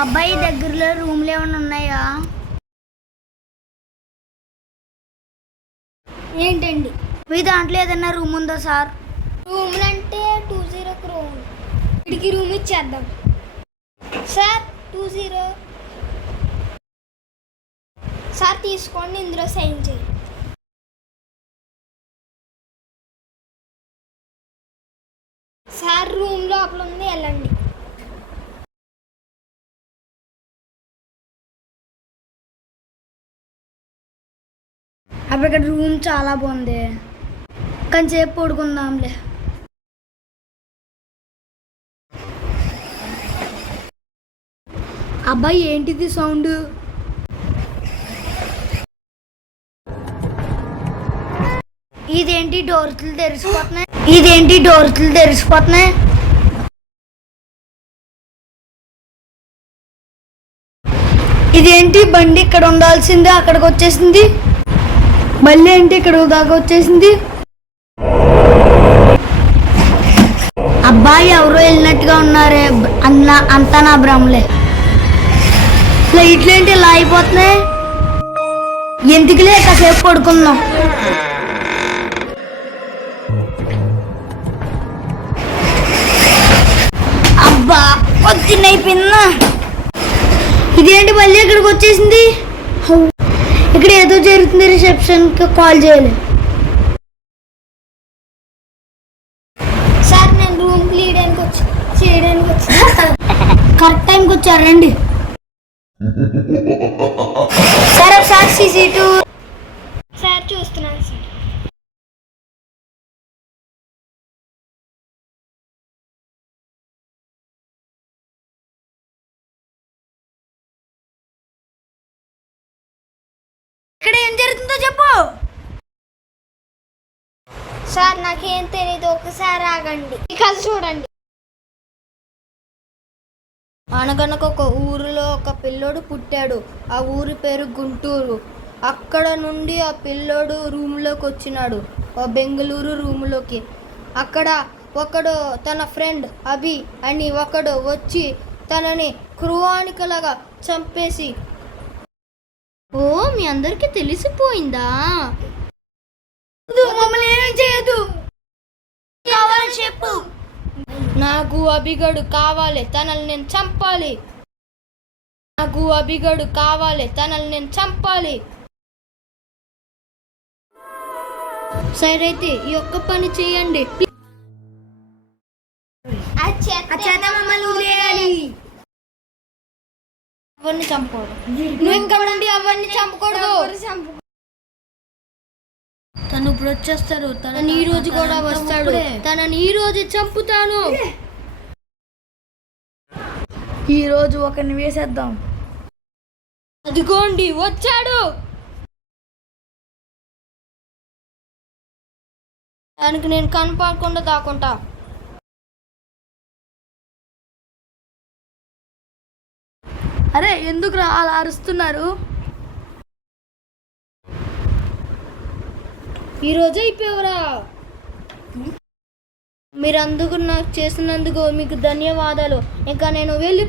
అబ్బాయి దగ్గరలో రూమ్లు ఏమైనా ఉన్నాయా? ఏంటండి మీ దాంట్లో ఏదైనా రూమ్ ఉందా సార్? రూమ్లు అంటే 20 రూమ్, ఇడికి రూమ్ ఇచ్చేద్దాం సార్. 20 సార్ తీసుకోండి, ఇందులో సైన్ చేయండి. సార్ రూమ్ లోపల ఉంది, వెళ్ళండి. అప్పుడు ఇక్కడ రూమ్ చాలా బాగుంది, కొంచెంసేపు పడుకుందాంలే. అబ్బాయి ఏంటిది సౌండ్? ఇదేంటి డోర్లు తెరిచిపోతున్నాయి? ఇదేంటి బండి ఇక్కడ ఉండాల్సిందే అక్కడికి వచ్చేసింది, మళ్ళీ ఏంటి ఇక్కడ దాకా వచ్చేసింది? అబ్బాయి ఎవరో వెళ్ళినట్టుగా ఉన్నారే, అంతా నా భ్రమలే. లైట్లు ఏంటి ఇలా అయిపోతున్నాయి? ఎందుకులే కాసేపు పడుకుందాం. అబ్బా పొద్దున్నైపోయిందా? ఇదేంటి మళ్ళీ ఇక్కడికి వచ్చేసింది? ఇక్కడ ఏదో జరుగుతుంది, రిసెప్షన్కి కాల్ చేయాలి. సార్ నేను రూమ్ చేయడానికి వచ్చి కరెక్ట్ టైంకి వచ్చారండి. సరే ఒకసారి CC2 సార్ చూస్తున్నాను సార్. ఇక్కడ ఏం జరుగుతుందో చెప్పు. సార్ నాకేం తెలియదు, ఒకసారి ఆగండి, ఇక చూడండి. అనగనక ఒక ఊరిలో ఒక పిల్లోడు పుట్టాడు. ఆ ఊరి పేరు గుంటూరు. అక్కడ నుండి ఆ పిల్లోడు రూమ్లోకి వచ్చినాడు, బెంగళూరు రూమ్లోకి. అక్కడ ఒకడు తన ఫ్రెండ్ అభి అని ఒకడు వచ్చి తనని క్రూరానికలాగా చంపేసి. ఓ, మీ అందరికీ తెలిసిపోయిందా? మమ్మల్ని ఏం చేయదు, కావాలని చెప్పు. నాకు అభిగడు కావాలి, తనని నేను చంపాలి. సరే అయితే ఈ ఒక్క పని చేయండి. అవన్నీ చంపకూడదు. నువ్వు ఇంకా ఉండి అవన్నీ చంపకూడదు. తను ఇప్పుడు వచ్చేస్తారు, తనని ఈ రోజు కూడా వస్తాడు. తనని ఈ రోజు చంపుతాను. ఈ రోజు ఒకరిని వేసేద్దాం. అదిగోండి వచ్చాడు. దానికి నేను కనపడకుండా దాక్కుంటా. అరే ఎందుకు అలా అరుస్తున్నారు? ఈరోజు అయిపోయావురా. మీరందుకు నాకు చేసినందుకు మీకు ధన్యవాదాలు. ఇంకా నేను వెళ్ళి